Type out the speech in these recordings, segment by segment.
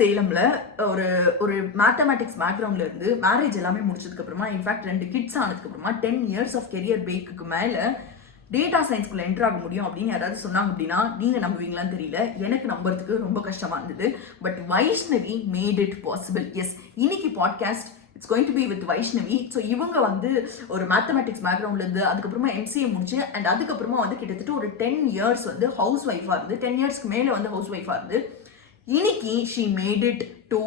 சேலம்ல ஒரு ஒரு மேத்தமேட்டிக்ஸ் பேக்ரவுண்ட்ல இருந்து மேரேஜ் எல்லாமே முடிச்சதுக்கு அப்புறமா இன்ஃபேக்ட் 2 கிட்ஸ் ஆனதுக்கு அப்புறமா 10 இயர்ஸ் ஆஃப் கெரியர் பிரேக்குக்கு மேல டேட்டா சயின்ஸ்குள்ள என்டர் ஆக முடியும் அப்படின்னு யாராவது சொன்னாங்க அப்படின்னா நீங்க நம்புவீங்களான்னு தெரியல. எனக்கு நம்புறதுக்கு ரொம்ப கஷ்டமா இருந்தது. But Vaishnavi made it possible. Yes, இன்னைக்கு podcast it's going to be with Vaishnavi. So இவங்க வந்து ஒரு மேத்தமேட்டிக்ஸ் பேக்ரவுண்ட்லேருந்து அதுக்கப்புறமா எம்சிஏ முடிச்சு அண்ட் அதுக்கப்புறமா வந்து கிட்டத்தட்ட ஒரு 10 இயர்ஸ் வந்து ஹவுஸ் ஒய்ஃபாக இருந்து 10 இயர்ஸ்க்கு மேலே வந்து ஹவுஸ் ஒய்ஃபாக இருந்து இன்னைக்கு she made it to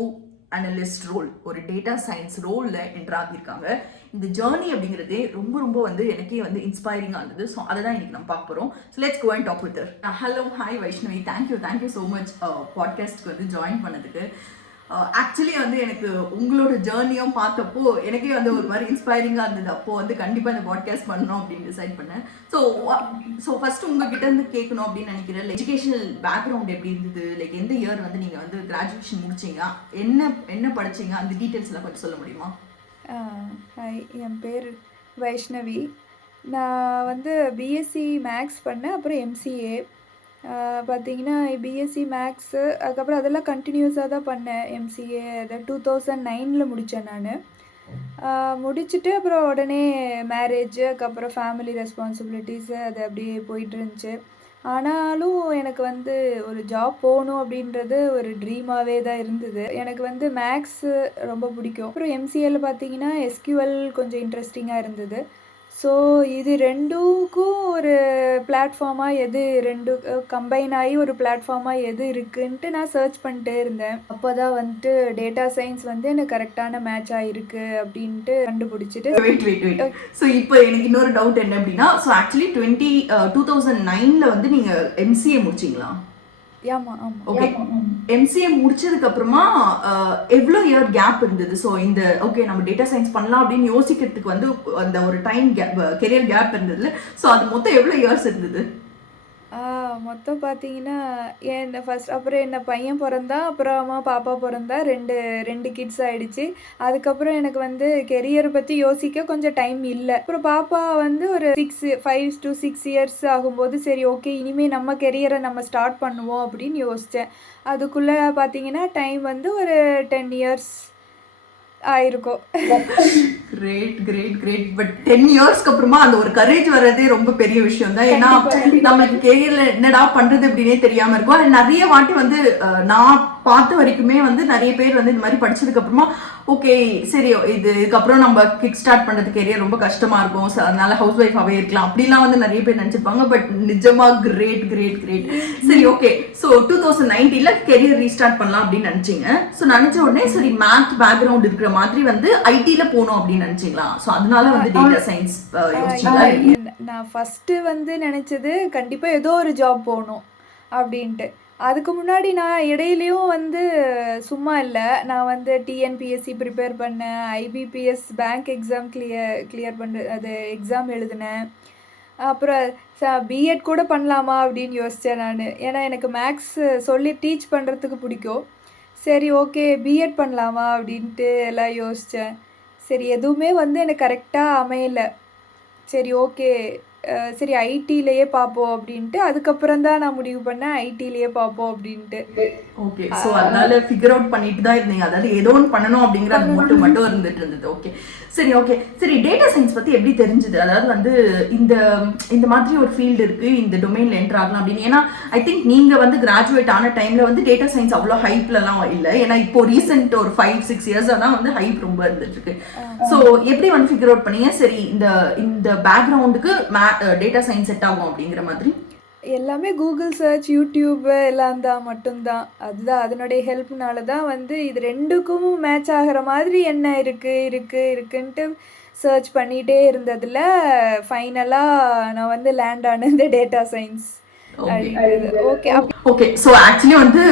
analyst role, ஒரு டேட்டா சயின்ஸ் ரோலில் என்டர் ஆகியிருக்காங்க. இந்த ஜேர்னி அப்படிங்கிறதே ரொம்ப ரொம்ப வந்து எனக்கே வந்து இன்ஸ்பைரிங்காக இருந்தது. ஸோ அதை தான் இன்னைக்கு நம்ம பார்க்க போகிறோம். So let's go and talk with her. Hello, hi Vaishnavi, thank you so much பாட்காஸ்ட்க்கு வந்து ஜாயின் பண்ணதுக்கு. ஆக்சுவலி வந்து எனக்கு உங்களோட ஜேர்னியும் பார்த்தப்போ எனக்கே வந்து ஒரு மாதிரி இன்ஸ்பைரிங்காக இருந்தது. அப்போது வந்து கண்டிப்பாக இந்த பாட்காஸ்ட் பண்ணணும் அப்படின்னு டிசைட் பண்ணேன். ஸோ ஃபர்ஸ்ட் உங்ககிட்ட இருந்து கேட்கணும் அப்படின்னு நினைக்கிறேன். எஜுகேஷனல் பேக்ரவுண்ட் எப்படி இருந்தது? லைக் எந்த இயர் வந்து நீங்கள் வந்து கிராஜுவேஷன் முடிச்சிங்க, என்ன படிச்சிங்க, அந்த டீட்டெயில்ஸ்லாம் கொஞ்சம் சொல்ல முடியுமா? ஹாய், என் பேர் வைஷ்ணவி. நான் வந்து பிஎஸ்சி மேக்ஸ் பண்ணேன், அப்புறம் எம்சிஏ. பார்த்தீங்கன்னா பிஎஸ்சி மேக்ஸு, அதுக்கப்புறம் அதெல்லாம் கண்டினியூஸாக தான் பண்ணேன். எம்சிஏ அதை 2009 முடித்தேன் நான். முடிச்சுட்டு அப்புறம் உடனே மேரேஜு, அதுக்கப்புறம் ஃபேமிலி ரெஸ்பான்சிபிலிட்டிஸு அது அப்படியே போயிட்டு இருந்துச்சு. ஆனாலும் எனக்கு வந்து ஒரு ஜாப் போகணும் அப்படின்றது ஒரு ட்ரீமாகவே தான் இருந்தது. எனக்கு வந்து மேக்ஸு ரொம்ப பிடிக்கும். அப்புறம் எம்சிஏல பார்த்தீங்கன்னா எஸ்கியூஎல் கொஞ்சம் இன்ட்ரெஸ்டிங்காக இருந்தது. ஸோ இது ரெண்டுக்கும் ஒரு பிளாட்ஃபார்மாக எது ரெண்டு கம்பைன் ஆகி ஒரு பிளாட்ஃபார்மாக எது இருக்குன்ட்டு நான் சர்ச் பண்ணிட்டே இருந்தேன். அப்போ தான் வந்துட்டு டேட்டா சயின்ஸ் வந்து எனக்கு கரெக்டான மேட்ச் ஆகிருக்கு அப்படின்ட்டு கண்டுபிடிச்சிட்டு. வெயிட். ஸோ இப்போ எனக்கு இன்னொரு டவுட் என்ன அப்படின்னா, ஸோ ஆக்சுவலி 2009 வந்து நீங்கள் எம்சிஏ முடிச்சிங்களா? ஓகே, எம்சிஏ முடிச்சதுக்கு அப்புறமா எவ்வளோ இயர் கேப் இருந்தது? ஸோ இந்த ஓகே நம்ம டேட்டா சயின்ஸ் பண்ணலாம் அப்படின்னு யோசிக்கிறதுக்கு வந்து அந்த ஒரு டைம் கேப், கெரியர் கேப் இருந்ததுல, ஸோ அது மொத்தம் எவ்வளோ இயர்ஸ் இருந்தது? மொத்தம் பார்த்தீங்கன்னா அப்புறம் என்ன பையன் பிறந்தா, அப்புறமா பாப்பா பிறந்தா, ரெண்டு கிட்ஸ் ஆகிடுச்சு. அதுக்கப்புறம் எனக்கு வந்து கெரியரை பற்றி யோசிக்க கொஞ்சம் டைம் இல்லை. அப்புறம் பாப்பா வந்து ஒரு 5 to 6 இயர்ஸ் ஆகும்போது சரி ஓகே இனிமேல் நம்ம கெரியரை நம்ம ஸ்டார்ட் பண்ணுவோம் அப்படின்னு யோசித்தேன். அதுக்குள்ளே பார்த்தீங்கன்னா டைம் வந்து ஒரு 10 இயர்ஸ் ஆயிருக்கும். கிரேட். பட் 10 இயர்ஸ்க்கு அப்புறமா அந்த ஒரு கரேஜ் வர்றதே ரொம்ப பெரிய விஷயம் தான். ஏன்னா நம்மளுக்கு கெரியர்ல என்னடா பண்றது அப்படின்னே தெரியாம இருக்கும். நிறைய வாட்டி வந்து நான் பார்த்த வரைக்குமே வந்து நிறைய பேர் வந்து இந்த மாதிரி படிச்சதுக்கு அப்புறமா ஓகே சரி இதுக்கப்புறம் நம்ம கிக் ஸ்டார்ட் பண்றது கெரியர் ரொம்ப கஷ்டமா இருக்கும், அதனால ஹவுஸ் ஒய்ஃபாவே இருக்கலாம் அப்படிலாம் வந்து நிறைய பேர் நினைச்சிருப்பாங்க. பட் நிஜமா கிரேட். சரி ஓகே, ஸோ 2019 கெரியர் ரீஸ்டார்ட் பண்ணலாம் அப்படின்னு நினைச்சீங்க. ஸோ நினைச்ச உடனே சரி மேத் பேக்ரவுண்ட் இருக்கிற மாதிரி வந்து ஐடில போகணும் அப்படின்னு நினைச்சீங்களா? ஸோ அதனால வந்து டேட்டா சயின்ஸ் யோசிச்சீங்களா? நான் ஃபர்ஸ்ட் வந்து நினைச்சது கண்டிப்பா ஏதோ ஒரு ஜாப் போகணும் அப்படின்ட்டு. அதுக்கு முன்னாடி நான் இடையிலையும் வந்து சும்மா இல்லை, நான் வந்து டிஎன்பிஎஸ்சி ப்ரிப்பேர் பண்ணேன், ஐபிபிஎஸ் பேங்க் எக்ஸாம் கிளியர் அது எக்ஸாம் எழுதினேன். அப்புறம் பிஎட் கூட பண்ணலாமா அப்படின்னு யோசித்தேன் நான். ஏன்னா எனக்கு மேக்ஸ் சொல்லி டீச் பண்ணுறதுக்கு பிடிக்கும். சரி ஓகே பிஎட் பண்ணலாமா அப்படின்ட்டு எல்லாம் யோசித்தேன். சரி எதுவுமே வந்து எனக்கு கரெக்டாக அமையலை. சரி ஓகே சரி ஐடியிலேயே பார்ப்போம் அப்படின்ட்டு அதுக்கப்புறம் தான் நான் முடிவு பண்ணேன் ஐடியிலேயே பார்ப்போம் அப்படின்ட்டு. ஓகே, ஸோ அதனால ஃபிகர் அவுட் பண்ணிட்டு தான் இருந்தீங்க, அதாவது ஏதோ ஒன்று பண்ணணும் அப்படிங்கிற அந்த மட்டும் இருந்துட்டு இருந்தது. ஓகே சரி டேட்டா சயின்ஸ் பற்றி எப்படி தெரிஞ்சுது? அதாவது வந்து இந்த மாதிரி ஒரு ஃபீல்டு இருக்கு, இந்த டொமைன்ல என்டர் ஆகலாம் அப்படின்னு. ஏன்னா ஐ திங்க் நீங்க வந்து கிராஜுவேட் ஆன டைம்ல வந்து டேட்டா சயின்ஸ் அவ்வளோ ஹைப்லலாம் இல்லை. ஏன்னா இப்போ ரீசெண்ட் ஒரு 5-6 இயர்ஸாக தான் வந்து ஹைப் ரொம்ப இருந்துட்டு இருக்கு. ஸோ எப்படி வந்து ஃபிகர் அவுட் பண்ணீங்க சரி இந்த பேக்ரவுண்டுக்கு டேட்டா சயின்ஸ் செட் ஆகும் அப்படிங்கிற மாதிரி? எல்லாமே கூகுள் சர்ச், யூடியூப் எல்லாம் தான் மட்டும்தான். அதுதான் அதனுடைய ஹெல்ப்னால தான் வந்து இது ரெண்டுக்கும் மேட்ச் ஆகிற மாதிரி என்ன இருக்குன்ட்டு சர்ச் பண்ணிகிட்டே இருந்ததில் ஃபைனலாக நான் வந்து லேண்ட் ஆனது data science. Okay so actually வந்து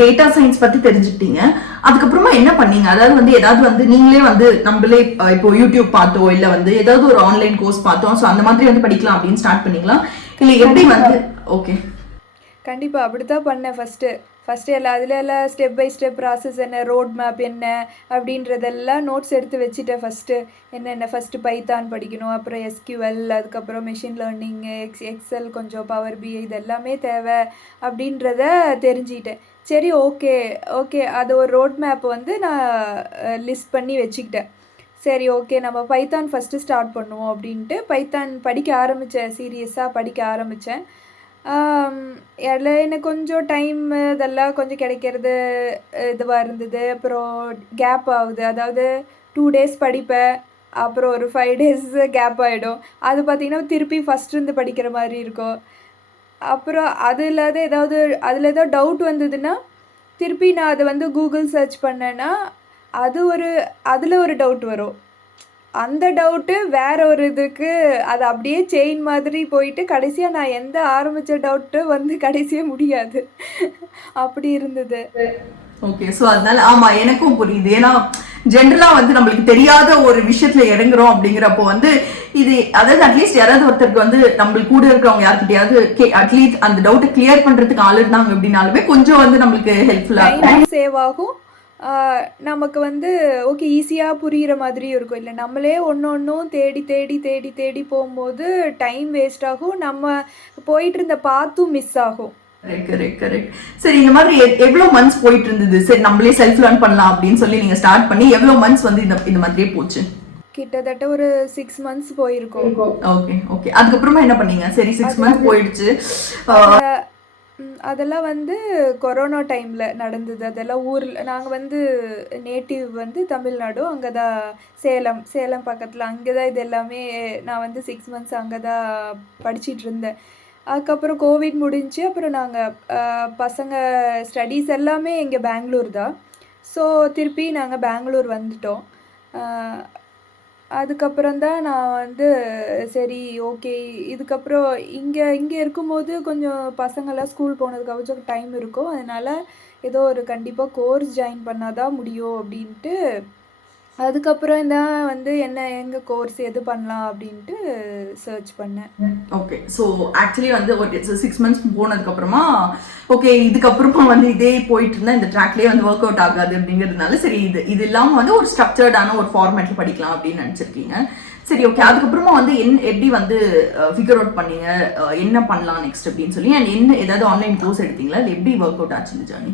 டேட்டா சயின்ஸ் பற்றி தெரிஞ்சுக்கிட்டீங்க. அதுக்கப்புறமா என்ன பண்ணீங்க? அதாவது வந்து ஏதாவது வந்து நீங்களே வந்து நம்மளே இப்போ யூடியூப் பார்த்தோம், இல்லை வந்து ஏதாவது ஒரு ஆன்லைன் கோர்ஸ் பார்த்தோம், ஸோ அந்த மாதிரி வந்து படிக்கலாம் அப்படின்னு ஸ்டார்ட் பண்ணீங்களா இல்லை எப்படி வந்து? ஓகே கண்டிப்பாக அப்படி தான் பண்ணேன். ஃபஸ்ட்டு எல்லாம் ஸ்டெப் பை ஸ்டெப் ப்ராசஸ் என்ன, ரோட் மேப் என்ன அப்படின்றதெல்லாம் நோட்ஸ் எடுத்து வச்சுட்டேன். ஃபஸ்ட்டு பைத்தான் படிக்கணும், அப்புறம் எஸ்கியூஎல், அதுக்கப்புறம் மெஷின் லேர்னிங், எக்ஸல், கொஞ்சம் பவர் பிஐ, இது எல்லாமே தேவை அப்படின்றத தெரிஞ்சுக்கிட்டேன். சரி ஓகே ஓகே அது ஒரு ரோட் மேப் வந்து நான் லிஸ்ட் பண்ணி வச்சுக்கிட்டேன். சரி ஓகே நம்ம பைத்தான் ஃபஸ்ட்டு ஸ்டார்ட் பண்ணுவோம் அப்படின்ட்டு பைத்தான் படிக்க ஆரம்பித்தேன். சீரியஸாக படிக்க ஆரம்பித்தேன். அதில் எனக்கு கொஞ்சம் டைம் இதெல்லாம் கொஞ்சம் கிடைக்கிறது இதுவாக இருந்தது. அப்புறம் கேப் ஆகுது. அதாவது 2 டேஸ் படிப்பேன். அப்புறம் ஒரு 5 டேஸ் கேப் ஆகிடும். அது பார்த்திங்கன்னா திருப்பி ஃபஸ்ட்லேருந்து படிக்கிற மாதிரி இருக்கும். அப்புறம் அதில் ஏதாவது டவுட் வந்ததுன்னா திருப்பி நான் அதை வந்து கூகுள் சர்ச் பண்ணேன்னா அதில் ஒரு டவுட் வரும். அந்த டவுட்டு வேற ஒரு இதுக்கு அது அப்படியே செயின் மாதிரி போயிட்டு கடைசியாக நான் எந்த ஆரம்பித்த டவுட்டு வந்து கடைசியாக முடியாது. அப்படி இருந்தது. ஓகே, ஸோ அதனால ஆமா எனக்கும் புரியுது. ஏன்னா ஜென்ரலா வந்து நம்மளுக்கு தெரியாத ஒரு விஷயத்துல இறங்குறோம் அப்படிங்கிறப்போ வந்து இது அதாவது அட்லீஸ்ட் யாராவது ஒருத்தருக்கு வந்து நம்மளுக்கு கூட இருக்கிறவங்க யார்கிட்டயாவது அட்லீஸ்ட் அந்த டவுட்டை கிளியர் பண்றதுக்கு ஆள் இருந்தாங்க அப்படின்னாலுமே கொஞ்சம் வந்து நம்மளுக்கு ஹெல்ப்ஃபுல்லா டைம் சேவ் ஆகும். நமக்கு வந்து ஓகே ஈஸியாக புரிகிற மாதிரியும் இருக்கும். இல்லை நம்மளே ஒன்றும் தேடி தேடி தேடி தேடி போகும்போது டைம் வேஸ்ட் ஆகும். நம்ம போயிட்டு இருந்த பாத்தும் மிஸ் ஆகும். கரெக்ட். சரி, இந்த மாதிரி எவ்வளவு மந்த்ஸ் போயிட்டு இருந்தது? சரி நம்மளே செல்ஃப் லேர்ன் பண்ணலாம் அப்படின்னு சொல்லி நீங்க ஸ்டார்ட் பண்ணி எவ்வளவு மந்த்ஸ் வந்து இந்த மாதிரியே போச்சு? கிட்டத்தட்ட ஒரு 6 months போயிருக்கோம். ஓகே. அதுக்கப்புறமா என்ன பண்ணீங்க? சரி 6 months போயிடுச்சு. அதெல்லாம் வந்து கொரோனா டைமில் நடந்தது. அதெல்லாம் ஊரில் நாங்கள் வந்து நேட்டிவ் வந்து தமிழ்நாடு. அங்கே தான் சேலம் பக்கத்தில் அங்கே தான் இது எல்லாமே. நான் வந்து 6 months அங்கே தான் படிச்சிட்டு இருந்தேன். அதுக்கப்புறம் கோவிட் முடிஞ்சு அப்புறம் நாங்கள் பசங்க ஸ்டடீஸ் எல்லாமே இங்கே பெங்களூர் தான். ஸோ திருப்பி நாங்கள் பெங்களூர் வந்துட்டோம். அதுக்கப்புறம் தான் நான் வந்து சரி ஓகே இதுக்கப்புறம் இங்கே இருக்கும்போது கொஞ்சம் பசங்கள்லாம் ஸ்கூல் போனதுக்கு கொஞ்சம் டைம் இருக்கும். அதனால் ஏதோ ஒரு கண்டிப்பாக கோர்ஸ் ஜாயின் பண்ணால் தான் முடியும் அப்படின்ட்டு அதுக்கப்புறம் தான் வந்து எங்கே கோர்ஸ் எது பண்ணலாம் அப்படின்ட்டு சர்ச் பண்ணேன். ஓகே, ஸோ ஆக்சுவலி வந்து ஒரு 6 months போனதுக்கப்புறமா ஓகே இதுக்கப்புறமா வந்து இதே போயிட்டு இருந்தால் இந்த ட்ராக்லேயே வந்து ஒர்க் அவுட் ஆகாது அப்படிங்கிறதுனால சரி இது இல்லாமல் வந்து ஒரு ஸ்ட்ரக்சர்டான ஒரு ஃபார்மேட்டில் படிக்கலாம் அப்படின்னு நினச்சிருக்கீங்க. சரி ஓகே, அதுக்கப்புறமா வந்து எப்படி வந்து ஃபிகர் அவுட் பண்ணீங்க என்ன பண்ணலாம் நெக்ஸ்ட் அப்படின்னு சொல்லி அண்ட் ஏதாவது ஆன்லைன் கோர்ஸ் எடுத்தீங்களா? இல்லை எப்படி ஒர்க் அவுட் ஆச்சு இந்த ஜர்னி?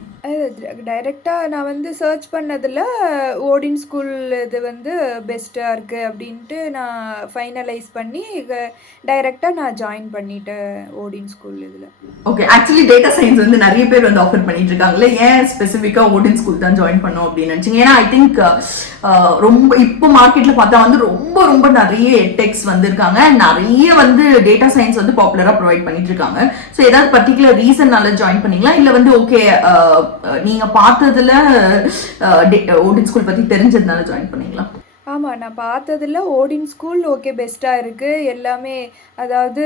டைரெக்டாக நான் வந்து சர்ச் பண்ணதில் ஓடின் ஸ்கூல் இது வந்து பெஸ்ட்டாக இருக்குது அப்படின்ட்டு நான் ஃபைனலைஸ் பண்ணி டைரெக்டாக நான் ஜாயின் பண்ணிட்டேன் ஓடின் ஸ்கூல் இதில். ஓகே, ஆக்சுவலி டேட்டா சயின்ஸ் வந்து நிறைய பேர் வந்து ஆஃபர் பண்ணிட்டு இருக்காங்களே, ஏன் ஸ்பெசிஃபிக்காக ஓடின் ஸ்கூல் தான் ஜாயின் பண்ணோம் அப்படின்னு நினச்சிங்க? ஏன்னா ஐ திங்க் ரொம்ப இப்போ மார்க்கெட்டில் பார்த்தா வந்து ரொம்ப ரொம்ப நிறைய எட்டெக்ஸ் வந்திருக்காங்க. நிறைய வந்து டேட்டா சயின்ஸ் வந்து பாப்புலராக ப்ரொவைட் பண்ணிட்டு இருக்காங்க. ஸோ ஏதாவது பர்டிகுலர் ரீசன்னால ஜாயின் பண்ணீங்களா? இல்லை வந்து ஓகே நீங்க பார்த்ததுல ஓடின் ஸ்கூல் பத்தி தெரிஞ்சதுனால ஜாயின் பண்ணீங்களா? ஆமாம், நான் பார்த்ததில் ஓடின் ஸ்கூல் ஓகே பெஸ்ட்டாக இருக்குது எல்லாமே. அதாவது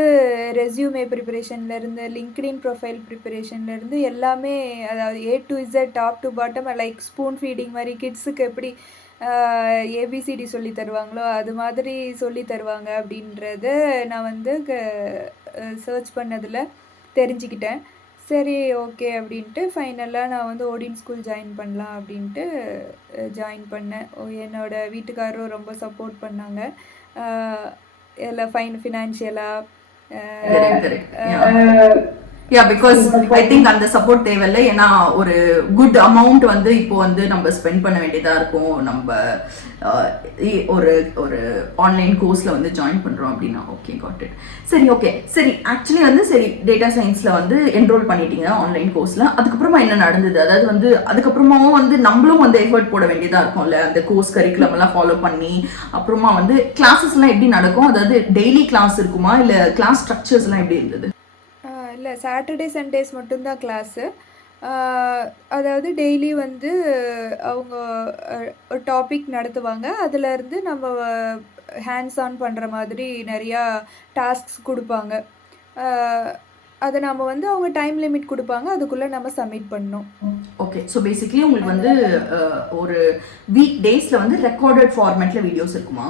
ரெஸ்யூமே ப்ரிப்பரேஷன்லேருந்து லிங்க்டின் ப்ரொஃபைல் ப்ரிப்பரேஷன்லேருந்து எல்லாமே, அதாவது A to Z top to bottom like spoon feeding மாதிரி கிட்ஸுக்கு எப்படி ஏபிசிடி சொல்லி தருவாங்களோ அது மாதிரி சொல்லி தருவாங்க அப்படின்றத நான் வந்து சர்ச் பண்ணதில் தெரிஞ்சுக்கிட்டேன். சரி ஓகே அப்படின்ட்டு ஃபைனலாக நான் வந்து ஓடின் ஸ்கூல் ஜாயின் பண்ணலாம் அப்படின்ட்டு ஜாயின் பண்ணேன். என்னோட வீட்டுக்காரரும் ரொம்ப சப்போர்ட் பண்ணாங்க. எல்லாம் ஃபினான்ஷியலாக பிகாஸ் ஐ திங்க் அந்த சப்போர்ட் தேவையில்லை. ஏன்னா ஒரு குட் அமௌண்ட் வந்து இப்போ வந்து நம்ம ஸ்பெண்ட் பண்ண வேண்டியதா இருக்கும். நம்ம ஒரு ஒரு ஆன்லைன் கோர்ஸ்ல வந்து ஜாயின் பண்றோம் அப்படின்னா. Okay, got it. சரி ஆக்சுவலி வந்து சரி டேட்டா சயின்ஸ்ல வந்து என்ரோல் பண்ணிட்டீங்க ஆன்லைன் கோர்ஸ்ல. அதுக்கப்புறமா என்ன நடந்தது? அதாவது வந்து அதுக்கப்புறமாவும் வந்து நம்மளும் வந்து எஃபர்ட் போட வேண்டியதா இருக்கும்ல, அந்த கோர்ஸ் கரிக்குலம் எல்லாம் ஃபாலோ பண்ணி. அப்புறமா வந்து கிளாஸஸ் எல்லாம் எப்படி நடக்கும்? அதாவது டெய்லி கிளாஸ் இருக்குமா, இல்ல கிளாஸ் ஸ்ட்ரக்சர்ஸ் எல்லாம் எப்படி இருந்தது? இல்லை, சாட்டர்டே சண்டேஸ் மட்டும்தான் கிளாஸு. அதாவது டெய்லி வந்து அவங்க ஒரு டாபிக் நடத்துவாங்க. அதிலேருந்து நம்ம ஹேண்ட்ஸ் ஆன் பண்ணுற மாதிரி நிறையா டாஸ்க்ஸ் கொடுப்பாங்க. அதை நம்ம வந்து அவங்க டைம் லிமிட் கொடுப்பாங்க, அதுக்குள்ளே நம்ம சப்மிட் பண்ணணும். ஓகே, ஸோ பேசிக்லி உங்களுக்கு வந்து ஒரு வீக் டேஸில் வந்து ரெக்கார்டட் ஃபார்மேட்டில் வீடியோஸ் இருக்குமா?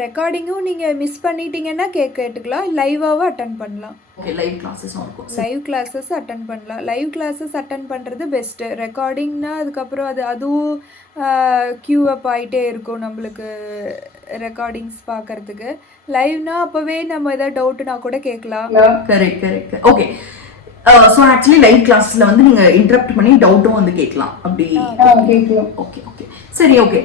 ரெக்கார்டிங்கும் நீங்கள் மிஸ் பண்ணிட்டீங்கன்னா கேட்டுக்கலாம், லைவாகவும் அட்டன் பண்ணலாம். ஓகே, லைவ் கிளாஸஸும் இருக்கும். லைவ் கிளாஸஸ் அட்டன் பண்ணலாம். லைவ் கிளாஸஸ் அட்டன் பண்ணுறது பெஸ்ட்டு. ரெக்கார்டிங்னா அதுக்கப்புறம் அதுவும் க்யூ அப் ஆகிட்டே இருக்கும் நம்மளுக்கு ரெக்கார்டிங்ஸ் பார்க்கறதுக்கு. லைவ்னா அப்போவே நம்ம எதாவது டவுட்டுனா கூட கேட்கலாம். Correct. Okay, so actually live கிளாஸ்ல வந்து நீங்க இன்டரப்ட் பண்ணி டவுட்டும் வந்து கேட்கலாம் அப்படி. கேட்கலாம். ஓகே ஓகே சரி ஓகே.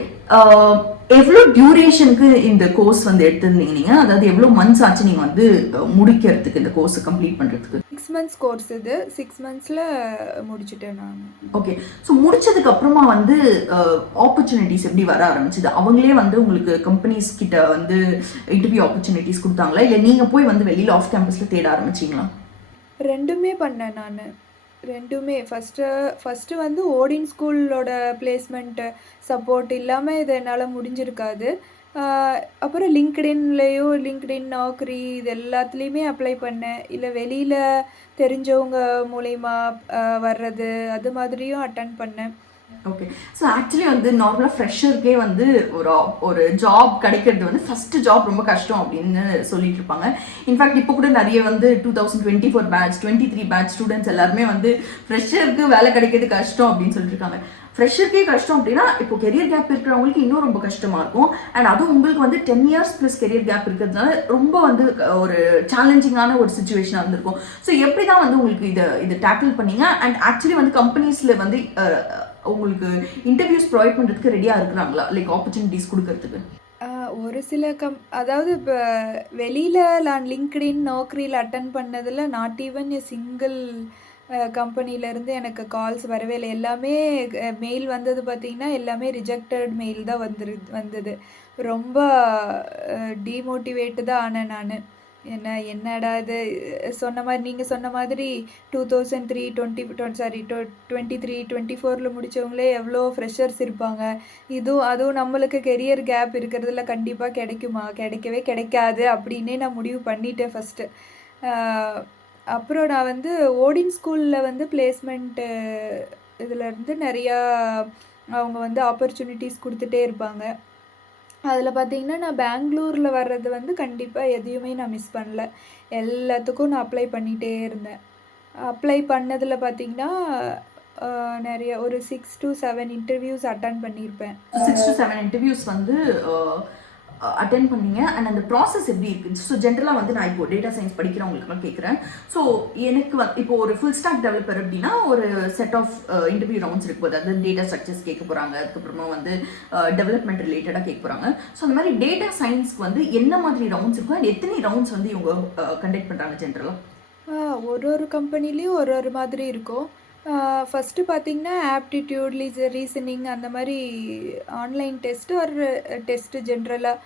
எவ்வளோ டியூரேஷனுக்கு இந்த கோர்ஸ் வந்து எடுத்திருந்தீங்க நீங்க, அதாவது எவ்வளோ மந்த்ஸ் ஆச்சு நீங்க வந்து முடிக்கிறதுக்கு இந்த கோர்ஸ் கம்ப்ளீட் பண்றதுக்கு? 6 மந்த்ஸ் கோர்ஸ் இது. 6 மந்த்ஸில் முடிச்சுட்டேன் நான். ஓகே. ஸோ முடிச்சதுக்கு அப்புறமா வந்து ஆப்பர்ச்சுனிட்டிஸ் எப்படி வர ஆரம்பிச்சது? அவங்களே வந்து உங்களுக்கு கம்பெனிஸ் கிட்ட வந்து இன்டர்வியூ ஆப்பர்ச்சுனிட்டிஸ் கொடுத்தாங்களா, இல்லை நீங்க போய் வந்து வெளியில ஆஃப் கேம்பஸ்ல தேட ஆரம்பிச்சீங்களா? ரெண்டுமே பண்ணேன் நான். ரெண்டுமே ஃபஸ்ட்டு வந்து ஓடின் ஸ்கூலோட பிளேஸ்மெண்ட்டு சப்போர்ட் இல்லாமல் இது என்னால் முடிஞ்சிருக்காது. அப்புறம் லிங்க்டின், நாக்ரி இது எல்லாத்துலேயுமே அப்ளை பண்ணேன். இல்லை வெளியில் தெரிஞ்சவங்க மூலயமா வர்றது அது மாதிரியும் அட்டன் பண்ணேன். ஓகே. ஸோ ஆக்சுவலி வந்து நார்மலாக ஃப்ரெஷருக்கே வந்து ஒரு ஜாப் கிடைக்கிறது வந்து ஃபஸ்ட்டு ஜாப் ரொம்ப கஷ்டம் அப்படின்னு சொல்லிட்டு இருப்பாங்க. இன்ஃபேக்ட் இப்போ கூட நிறைய வந்து 2024 பேட்ச் 23 பேட்ச் ஸ்டூடெண்ட்ஸ் எல்லாருமே வந்து ஃப்ரெஷருக்கு வேலை கிடைக்கிறது கஷ்டம் அப்படின்னு சொல்லிட்டு இருக்காங்க. ஃப்ரெஷருக்கே கஷ்டம் அப்படின்னா இப்போ கெரியர் கேப் இருக்கிறவங்களுக்கு இன்னும் ரொம்ப கஷ்டமாக இருக்கும். அண்ட் அதுவும் உங்களுக்கு வந்து 10 இயர்ஸ் ப்ளஸ் கெரியர் கேப் இருக்கிறதுனால ரொம்ப வந்து ஒரு சேலஞ்சிங்கான ஒரு சுச்சுவேஷனாக இருந்திருக்கும். ஸோ எப்படி தான் வந்து உங்களுக்கு இதை டேக்கிள் பண்ணீங்க? அண்ட் ஆக்சுவலி வந்து கம்பெனிஸில் வந்து உங்களுக்கு இன்டர்வியூஸ் ப்ரொவைட் பண்ணுறதுக்கு ரெடியாக இருக்கிறாங்களா, லைக் ஆப்பர்ச்சுனிட்டிஸ் கொடுக்கறதுக்கு? ஒரு சில அதாவது இப்போ வெளியில் நான் லிங்க்டின், நாக்ரியில் அட்டன் பண்ணதில் நாட் ஈவன் எ சிங்கிள் கம்பெனிலேருந்து எனக்கு கால்ஸ் வரவே இல்லை. எல்லாமே மெயில் வந்தது பார்த்திங்கன்னா எல்லாமே ரிஜெக்டட் மெயில் தான் வந்தது. ரொம்ப டீமோட்டிவேட்டு தான் ஆனேன் நான். என்னடா இது நீங்கள் சொன்ன மாதிரி 23-24 முடித்தவங்களே எவ்வளோ ஃப்ரெஷர்ஸ் இருப்பாங்க. அதுவும் நம்மளுக்கு கெரியர் கேப் இருக்கிறதுல கண்டிப்பாக கிடைக்கவே கிடைக்காது அப்படின்னே நான் முடிவு பண்ணிட்டேன் ஃபஸ்ட்டு. அப்புறம் நான் வந்து ஓடின் ஸ்கூலில் வந்து பிளேஸ்மெண்ட்டு இதிலேருந்து நிறையா அவங்க வந்து ஆப்பர்ச்சுனிட்டிஸ் கொடுத்துட்டே இருப்பாங்க. அதில் பார்த்திங்கன்னா நான் பெங்களூரில் வர்றது வந்து கண்டிப்பாக எதையுமே நான் மிஸ் பண்ணல. எல்லாத்துக்கும் நான் அப்ளை பண்ணிகிட்டே இருந்தேன். அப்ளை பண்ணதில் பார்த்திங்கன்னா நிறைய ஒரு 6 to 7 இன்டர்வியூஸ் அட்டன் பண்ணியிருப்பேன். 6 to 7 இன்டர்வியூஸ் வந்து அட்டென்ட் பண்ணீங்க. அண்ட் அந்த ப்ராசஸ் எப்படி இருக்குது? ஸோ ஜென்ரலாக வந்து நான் இப்போ டேட்டா சயின்ஸ் படிக்கிறவங்களுக்கு நான் கேட்குறேன். ஸோ எனக்கு இப்போ ஒரு ஃபுல் ஸ்டாக் டெவலப்பர் அப்படின்னா ஒரு செட் ஆஃப் இன்டர்வியூ ரவுண்ட்ஸ் இருக்கும். அதாவது டேட்டா ஸ்ட்ரக்சர்ஸ் கேட்க போகிறாங்க, அதுக்கப்புறமா வந்து டெவலப்மெண்ட் ரிலேட்டடாக கேட்க போகிறாங்க. ஸோ அந்த மாதிரி டேட்டா சயின்ஸ்க்கு வந்து என்ன மாதிரி ரவுண்ட்ஸ் இருக்கும் அண்ட் எத்தனை ரவுண்ட்ஸ் வந்து இவங்க கண்டக்ட் பண்ணுறாங்க ஜென்ரலாக? ஒரு கம்பெனிலையும் ஒரு மாதிரி இருக்கும். ஃபஸ்ட்டு பார்த்திங்கன்னா ஆப்டிடியூட், ரீசனிங் அந்த மாதிரி ஆன்லைன் டெஸ்ட்டு ஒரு டெஸ்ட்டு ஜென்ரலாக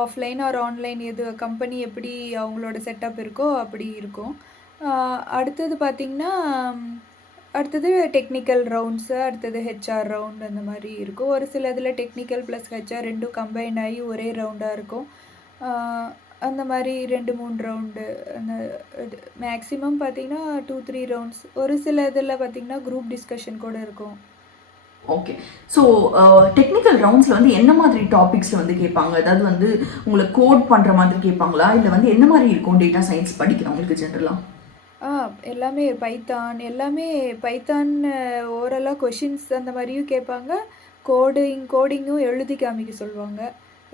ஆஃப்லைன் ஆர் ஆன்லைன் எது கம்பெனி எப்படி அவங்களோட செட்டப் இருக்கோ அப்படி இருக்கும். அடுத்தது பார்த்திங்கன்னா அடுத்தது டெக்னிக்கல் ரவுண்ட்ஸு, அடுத்தது ஹெச்ஆர் ரவுண்ட் அந்த மாதிரி இருக்கும். ஒரு சில இதில் டெக்னிக்கல் ப்ளஸ் ஹெச்ஆர் ரெண்டும் கம்பைன் ஆகி ஒரே ரவுண்டாக இருக்கும். அந்த மாதிரி 2-3 ரவுண்டு அந்த இது மேக்ஸிமம் பார்த்திங்கன்னா 2-3 ரவுண்ட்ஸ். ஒரு சில இதில் பார்த்திங்கன்னா குரூப் டிஸ்கஷன் கூட இருக்கும். ஓகே. ஸோ டெக்னிக்கல் ரவுண்ட்ஸில் வந்து என்ன மாதிரி டாபிக்ஸில் வந்து கேட்பாங்க? அதாவது வந்து உங்களை கோட் பண்ணுற மாதிரி கேட்பாங்களா, இல்லை வந்து என்ன மாதிரி இருக்கும் டேட்டா சயின்ஸ் படிக்கிறவங்களுக்கு ஜென்ரலாக? எல்லாமே பைத்தான் ஓரலாக கொஷின்ஸ் அந்த மாதிரியும் கேட்பாங்க. கோடிங்கும் எழுதி காமிக்க சொல்லுவாங்க.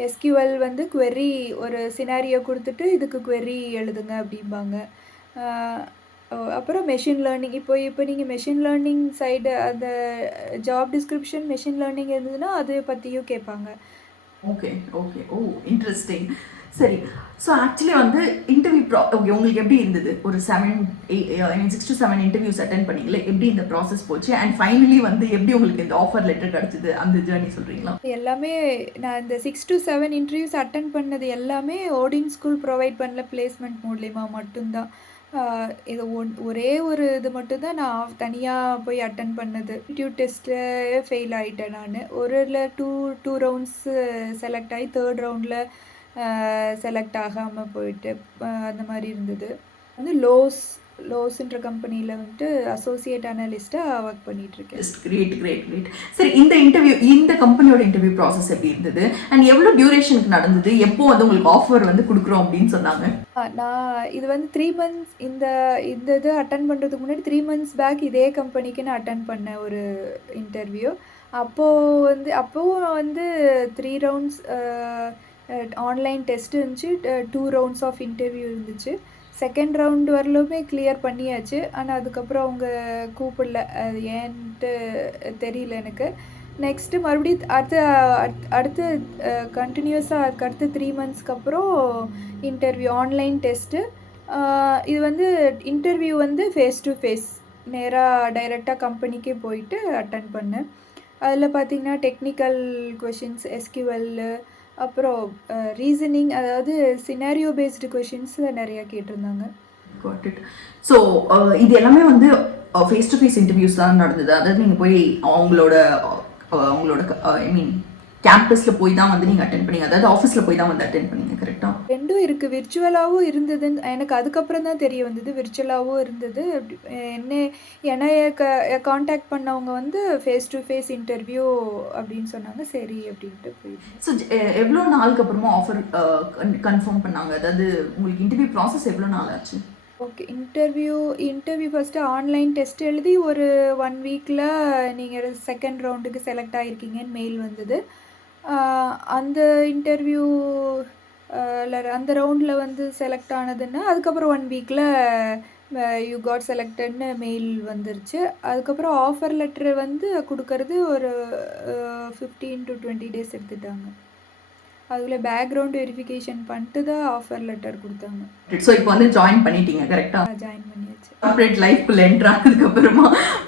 எஸ்கியூஎல் வந்து குவெரி ஒரு சினாரியோ கொடுத்துட்டு இதுக்கு குவெரி எழுதுங்க அப்படிம்பாங்க. அப்புறம் மெஷின் லேர்னிங் இப்போ நீங்கள் மெஷின் லேர்னிங் சைடு அந்த ஜாப் டிஸ்கிரிப்ஷன் மெஷின் லேர்னிங் இருந்ததுன்னா அதை பற்றியும் கேட்பாங்க. Okay okay. ஓ இன்ட்ரெஸ்டிங். சரி. ஸோ ஆக்சுவலி வந்து இன்டர்வியூ ஓகே உங்களுக்கு எப்படி இருந்தது? ஒரு 6 to 7 இன்டர்வியூஸ் அட்டென்ட் பண்ணீங்களே, எப்படி இந்த ப்ராசஸ் போச்சு? அண்ட் ஃபைனலி வந்து எப்படி உங்களுக்கு இந்த ஆஃபர் லெட்டர் கிடச்சிது, அந்த ஜேர்னி சொல்கிறீங்களா? எல்லாமே நான் இந்த 6 to 7 இன்டர்வியூஸ் அட்டென்ட் பண்ணது எல்லாமே ஓடின் ஸ்கூல் ப்ரொவைட் பண்ணல பிளேஸ்மெண்ட் மூலியமா மட்டும்தான். இது ஒரே ஒரு இது மட்டும்தான் நான் தனியாக போய் அட்டன் பண்ணது. ஆப்டிடியூட் டெஸ்ட்டில் ஃபெயில் ஆகிட்டேன் நான். டூ ரவுண்ட்ஸு செலக்ட் ஆகி 3rd ரவுண்டில் செலக்ட் ஆகாமல் போயிட்டு அந்த மாதிரி இருந்தது. வந்து லோஸ்ன்ற கம்பெனியில் வந்துட்டு அசோசியேட் அனலிஸ்ட்டாக ஒர்க் பண்ணிகிட்ருக்கேன். கிரேட். சரி, இந்த கம்பெனியோட இன்டர்வியூ ப்ராசஸ் எப்படி இருந்தது அண்ட் எவ்வளோ டியூரேஷனுக்கு நடந்தது? எப்போ வந்து உங்களுக்கு ஆஃபர் வந்து கொடுக்குறோம் அப்படின்னு சொன்னாங்க? நான் இது வந்து 3 மந்த்ஸ் இந்த இது அட்டன் பண்ணுறதுக்கு முன்னாடி 3 மந்த்ஸ் பேக் இதே கம்பெனிக்கு நான் அட்டன் பண்ணேன் ஒரு இன்டர்வியூ. அப்போவும் வந்து 3 ரவுண்ட்ஸ் ஆன்லைன் டெஸ்ட் இருந்துச்சு, 2 ரவுண்ட்ஸ் ஆஃப் இன்டர்வியூ இருந்துச்சு. செகண்ட் ரவுண்ட் வரலுமே கிளியர் பண்ணியாச்சு. ஆனால் அதுக்கப்புறம் அவங்க கூப்பிடல. அது ஏன்ட்டு தெரியல எனக்கு. நெக்ஸ்ட்டு மறுபடியும் அடுத்து கண்டினியூஸாக அடுத்து 3 மந்த்ஸ்க்கு அப்புறம் இன்டர்வியூ, ஆன்லைன் டெஸ்ட்டு. இது வந்து இன்டர்வியூ வந்து ஃபேஸ் டு ஃபேஸ் நேராக டைரெக்டாக கம்பெனிக்கே போயிட்டு அட்டென்ட் பண்ணேன். அதில் பார்த்தீங்கன்னா டெக்னிக்கல் கொஷின்ஸ், எஸ்கியூஎல்லு, அப்புறம் ரீசனிங், அதாவது சினாரியோ பேஸ்டு கொஷின்ஸ் நிறையா கேட்டிருந்தாங்க. Got it. ஸோ இது எல்லாமே வந்து ஃபேஸ் டு ஃபேஸ் இன்டர்வியூஸ் தான் நடந்தது. அதாவது நீங்கள் போய் அவங்களோட ஐ மீன் கேம்பஸில் போய் தான் வந்து நீங்கள் அட்டென்ட் பண்ணீங்க, அதாவது ஆஃபீஸில் போய் தான் வந்து அட்டென்ட் பண்ணீங்க, கரெக்டாக? ரெண்டும் இருக்குது. விர்ச்சுவலாகவும் இருந்ததுன்னு எனக்கு அதுக்கப்புறம் தான் தெரிய வந்தது. விர்ச்சுவலாகவும் இருந்தது. என்னை காண்டாக்ட் பண்ணவங்க வந்து ஃபேஸ் டு ஃபேஸ் இன்டர்வியூ அப்படின்னு சொன்னாங்க. சரி அப்படின்ட்டு போயிடுச்சு. ஸோ எவ்வளோ நாளுக்கு அப்புறமா ஆஃபர் கன்ஃபார்ம் பண்ணாங்க? அதாவது உங்களுக்கு இன்டர்வியூ ப்ராசஸ் எவ்வளோ நாள் ஆச்சு? Okay, interview first online test எழுதி ஒரு 1 வீக்கில் நீங்கள் செகண்ட் ரவுண்டுக்கு செலக்ட் ஆகிருக்கீங்கன்னு மெயில் வந்தது. அந்த இன்டர்வியூ அந்த ரவுண்டில் வந்து செலக்ட் ஆனதுன்னா அதுக்கப்புறம் 1 வீக்கில் யூ காட் செலக்டட்னு மெயில் வந்துருச்சு. அதுக்கப்புறம் ஆஃபர் லெட்ரு வந்து கொடுக்கறது ஒரு 15 to 20 டேஸ் எடுத்துட்டாங்க. அதில் பேக்ரவுண்ட் வெரிஃபிகேஷன் பண்ணிட்டு தான் ஆஃபர் லெட்டர் கொடுத்தாங்க. ஸோ இப்போ வந்து ஜாயின் பண்ணிட்டீங்க, கரெக்டாக? ஜாயின் பண்ணியாச்சு. கார்ப்பரேட் லைஃப்குள்ள என்ட்ரு ஆனதுக்கு அப்புறமா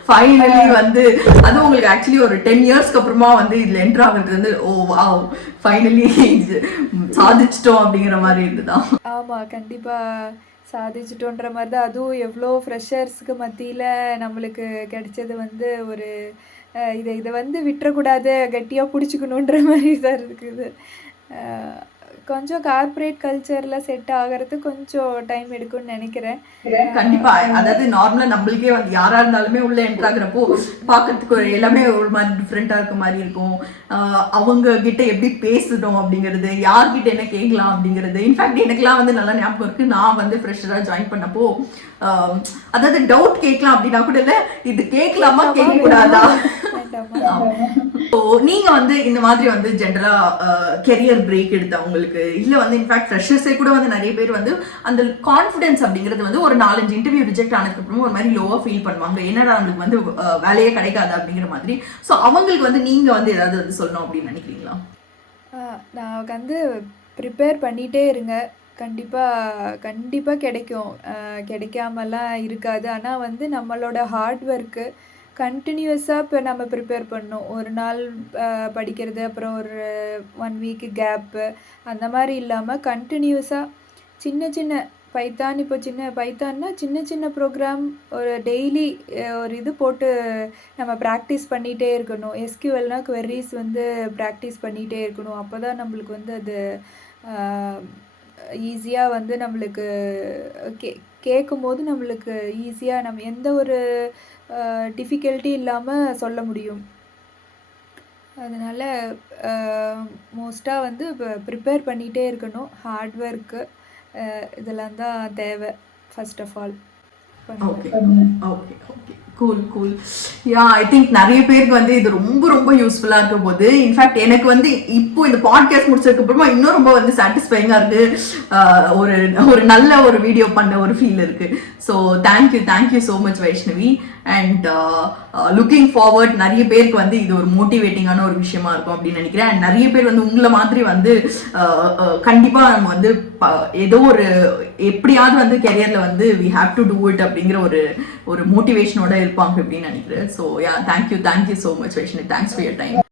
ஃபைனலி வந்து அது உங்களுக்கு ஆக்சுவலி ஒரு 10 இயர்ஸ்க்கு அப்புறமா வந்து இதில் என்ட்ரு ஆகிறது வந்து ஃபைனலி சாதிச்சிட்டோம் அப்படிங்கிற மாதிரி இருந்துதான். ஆமாம், கண்டிப்பாக சாதிச்சிட்டோன்ற மாதிரி தான். அதுவும் எவ்வளோ ஃப்ரெஷர்ஸுக்கு மத்தியில் நம்மளுக்கு கிடைச்சது வந்து ஒரு இதை வந்து விட்டுறக்கூடாது, கட்டியாக பிடிச்சிக்கணுன்ற மாதிரி தான் இருக்குது. கொஞ்சம் கார்ப்பரேட் கல்ச்சரில் செட் ஆகிறது கொஞ்சம் டைம் எடுக்கும்னு நினைக்கிறேன். கண்டிப்பா. அதாவது நார்மலா நம்மளுக்கே வந்து யாரா இருந்தாலுமே உள்ள என்ட்ரு ஆகுறப்போ பார்க்கறதுக்கு எல்லாமே ஒரு மாதிரி டிஃப்ரெண்டா இருக்க மாதிரி இருக்கும். அவங்க கிட்ட எப்படி பேசணும் அப்படிங்கிறது, யார்கிட்ட என்ன கேட்கலாம் அப்படிங்கிறது. இன்ஃபேக்ட் எனக்குலாம் வந்து நல்லா ஞாபகம் இருக்கு. நான் வந்து ஃப்ரெஷராக ஜாயின் பண்ணப்போ அதாவது டவுட் கேட்கலாம் அப்படின்னா கூட இல்லை, இது கேட்கலாமா கேட்கக்கூடாதா. நீங்க வந்து இந்த மாதிரி வந்து ஜென்ரலா கெரியர் பிரேக் எடுத்தவங்களுக்கு இல்ல வந்து இன்ஃபேக்ட் ஃப்ரெஷர்ஸே கூட வந்து நிறைய பேர் வந்து அந்த கான்ஃபிடன்ஸ் அப்படிங்கிறது வந்து ஒரு 4-5 இன்டர்வியூ ரிஜெக்ட் ஆனதுக்கு அப்புறமா ஒரு மாதிரி லோவா ஃபீல் பண்ணுவாங்க, என்னடா நம்மளுக்கு வந்து வேலையே கிடைக்காது அப்படிங்கிற மாதிரி. ஸோ அவங்களுக்கு வந்து நீங்க வந்து ஏதாவது வந்து சொல்லணும் அப்படின்னு நினைக்கிறீங்களா? நான் வந்து ப்ரிப்பேர் பண்ணிகிட்டே இருங்க. கண்டிப்பாக கிடைக்கும். கிடைக்காமலாம் இருக்காது. ஆனால் வந்து நம்மளோட ஹார்ட் ஒர்க்கு கண்டினியூஸாக இப்போ நம்ம ப்ரிப்பேர் பண்ணணும். ஒரு நாள் படிக்கிறது, அப்புறம் ஒரு 1 வீக்கு கேப்பு, அந்த மாதிரி இல்லாமல் கண்டினியூஸாக சின்ன பைத்தான், இப்போ பைத்தான்னா சின்ன ப்ரோக்ராம் ஒரு டெய்லி ஒரு இது போட்டு நம்ம ப்ராக்டிஸ் பண்ணிகிட்டே இருக்கணும். எஸ்கியூஎல்னால் குவெரிஸ் வந்து ப்ராக்டிஸ் பண்ணிகிட்டே இருக்கணும். அப்போ தான் நம்மளுக்கு வந்து அது ஈஸியாக வந்து நம்மளுக்கு கேட்கும்போது நம்மளுக்கு ஈஸியாக நம்ம எந்த ஒரு டிஃபிகல்ட்டி இல்லாமல் சொல்ல முடியும். அதனால் மோஸ்ட்டாக வந்து இப்போ ப்ரிப்பேர் பண்ணிகிட்டே இருக்கணும். ஹார்ட் ஒர்க்கு இதெல்லாம் தான் தேவை first of all. Okay okay okay cool. Yeah, I think நிறைய பேருக்கு வந்து இது ரொம்ப யூஸ்ஃபுல்லா இருக்க போகுது. இன்ஃபேக்ட் எனக்கு வந்து இப்போ இந்த பாட்காஸ்ட் முடிச்சதுக்கு அப்புறமா இன்னும் ரொம்ப வந்து சாட்டிஸ்ஃபைங்கா இருக்கு. ஒரு நல்ல ஒரு வீடியோ பண்ண ஒரு ஃபீல் இருக்கு. So thank you so much Vaishnavi. And looking forward நிறைய பேருக்கு வந்து இது ஒரு மோட்டிவேட்டிங்கான ஒரு விஷயமா இருக்கும் அப்படின்னு நினைக்கிறேன். அண்ட் நிறைய பேர் வந்து உங்களை மாதிரி வந்து கண்டிப்பா நம்ம வந்து ஏதோ ஒரு எப்படியாவது வந்து கெரியர்ல வந்து we have to do it அப்படிங்கிற ஒரு மோட்டிவேஷனோட இருப்பாங்க அப்படின்னு நினைக்கிறேன். So yeah, thank you so much Vaishnavi. Thanks for your time.